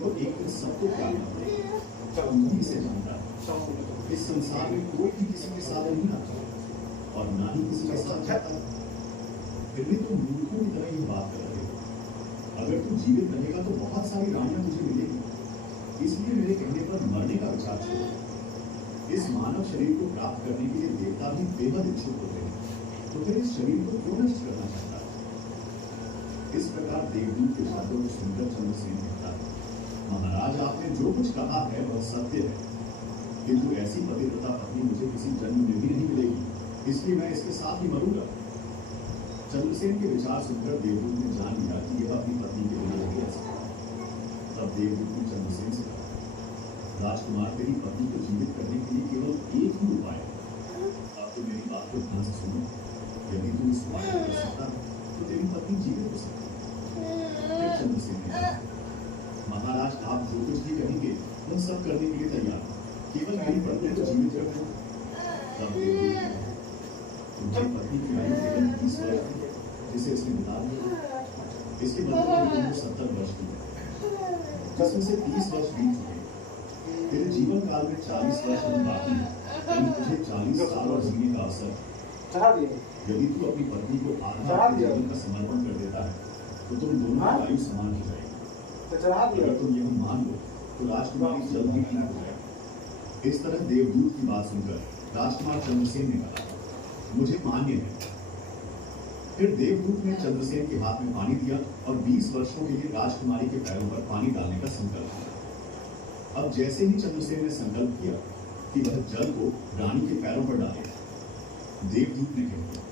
को एक दिन सबको पाना पड़ेगा। उन्हीं से जानता है इस संसार में कोई भी किसी के साथ नहीं आता और ना ही किसी के साथ जाता। फिर भी तुम मूर्खों की तरह ये बात कर रहे हो। अगर तू जीवित रहेगा तो बहुत सारी रानियां तुझे मिलेगी, इसलिए मेरे कहने पर मरने का विचार छोड़ो। इस मानव शरीर को प्राप्त करने के लिए देवता भी बेहद इच्छुक होते हैं, तो फिर इस शरीर को क्यों नष्ट करना चाहता है? इस प्रकार देवदूत के शब्दों को सुनकर चंद्रसेन कहता है, महाराज आपने जो कुछ कहा है वह सत्य है, किंतु ऐसी पतिव्रता पत्नी मुझे किसी जन्म में भी नहीं मिलेगी, इसलिए मैं इसके साथ ही मरूंगा। चंद्रसेन के विचार सुनकर देवदूत ने जान लिया कि यह अपनी पत्नी के लिए नहीं रह सकता। तब देवदूत ने चंद्रसेन से कहा, राजकुमार तेरी पत्नी को जीवित करने के लिए केवल एक ही उपाय है। अब तो मेरी बात को ध्यान से सुनो। यदि तू इस उपाय को कर सकता है तो तेरी पत्नी जीवित हो सकती है। फिर चंद्रसेन ने कहा, महाराज आप जो कुछ भी कहेंगे वह सब करने के लिए तैयार है, केवल मेरी पत्नी को जीवित रखो। तब देवदूत ने कहा, तुम्हारी पत्नी की आयु केवल 20 वर्ष थी, जिसे इसने बता दिया। इसके मतलब तुमको 70 वर्ष की है, जिसमें से 30 वर्ष बीत चुके। तेरे जीवन काल में 40 वर्ष अभी बाकी है, तुझे 40 साल और जीने का अवसर। यदि तू अपनी पत्नी को आधा जीवन का समर्पण कर देता है तो तुम दोनों की आयु समान हो जाएगी। अगर तुम यह मान लो तो राजकुमारी जल्द ही ठीक हो जाएगी। इस तरह देवदूत की बात सुनकर राजकुमार चंद्रसेन ने कहा, मुझे मान्य है। फिर देवदूत ने चंद्रसेन के हाथ में पानी दिया और 20 वर्षों के लिए राजकुमारी के पैरों पर पानी डालने का संकल्प किया। अब जैसे ही चंद्रसेन ने संकल्प किया कि वह जल को रानी के पैरों पर डाले, देवदूत ने कहा,